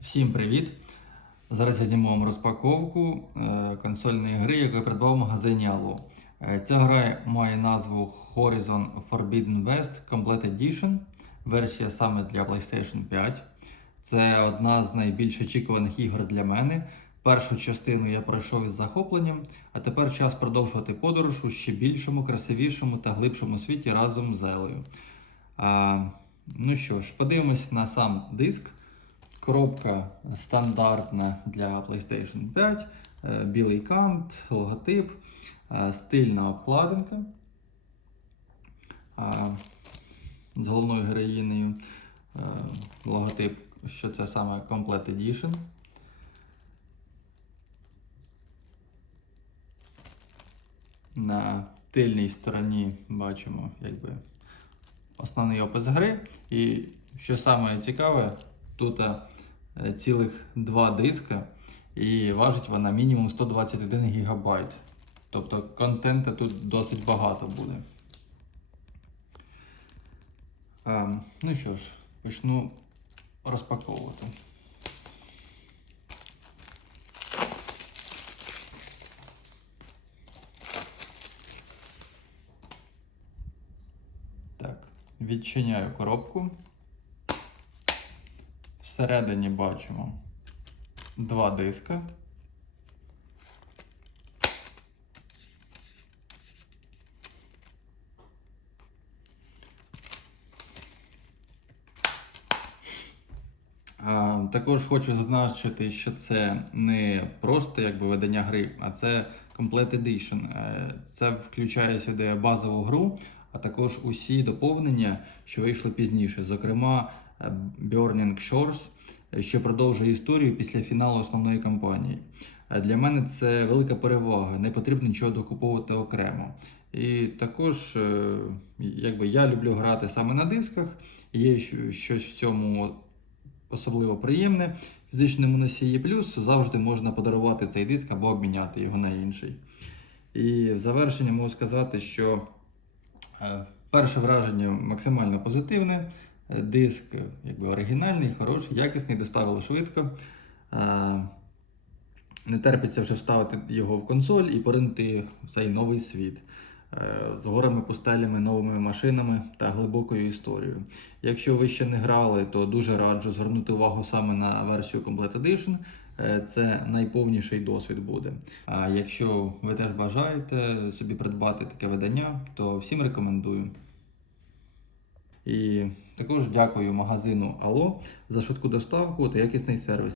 Всім привіт! Зараз я зніму вам розпаковку е, консольної гри, яку я придбав в магазині Allo. Е, Ця гра має назву Horizon Forbidden West Complete Edition. Версія саме для PlayStation 5. Це одна з найбільш очікуваних ігор для мене. Першу частину я пройшов із захопленням, а тепер час продовжувати подорож у ще більшому, красивішому та глибшому світі разом з Елею. А, ну що ж, подивимось на сам диск. Коробка стандартна для PlayStation 5, е, білий кант, логотип, е, стильна обкладинка е, з головною героїнею. Логотип, що це саме Complete Edition. На тильній стороні бачимо якби, основний опис гри. І що саме цікаве, тут цілих два диска, і важить вона мінімум 121 ГБ. Тобто контенту тут досить багато буде. А, ну що ж, почну розпаковувати. Так, відчиняю коробку. Всередині бачимо два диска. Також хочу зазначити, що це не просто якби видання гри, а це Complete Edition. Е, Це включає сюди базову гру, а також усі доповнення, що вийшли пізніше, зокрема Burning Shores, е, що продовжує історію після фіналу основної кампанії. Е, Для мене це велика перевага, не потрібно нічого докуповувати окремо. І також, е, якби я люблю грати саме на дисках, є щось в цьому особливо приємне. Фізичному носії плюс завжди можна подарувати цей диск або обміняти його на інший. І в завершення можу сказати, що перше враження максимально позитивне. Е, Диск якби оригінальний, хороший, якісний, доставили швидко. Не терпиться вже вставити його в консоль і поринути в цей новий світ е, з горами, пустелями, новими машинами та глибокою історією. Якщо ви ще не грали, то дуже раджу звернути увагу саме на версію Complete Edition. Е, Це найповніший досвід буде. А якщо ви теж бажаєте собі придбати таке видання, то всім рекомендую. І також дякую магазину Ало за швидку доставку та якісний сервіс.